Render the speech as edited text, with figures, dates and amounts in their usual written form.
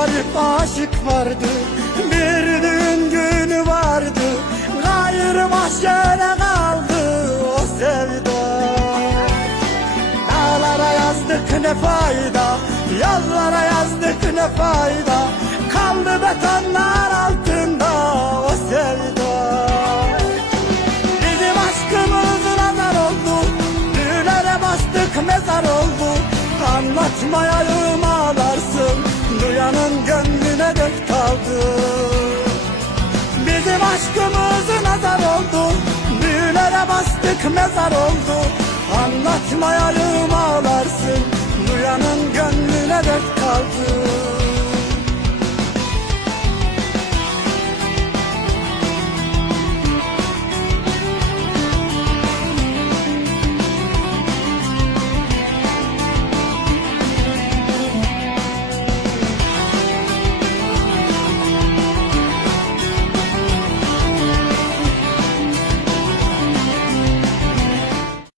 garip aşık vardı, bir düğün günü vardı, gayrı mahşere kaldı o sevda. Dağlara yazdık ne fayda, yollara yazdık ne fayda, kaldı betonlar altında o sevda. Bizim aşkımız nazar oldu, düğünlere bastık mezar oldu, anlatmayayım ağlarsın, duyanın gönlüne dert kaldı. Bizim aşkımız nazar oldu, düğünlere bastık mezar oldu, anlatmayayım ağlarsın, duyanın gönlüne dert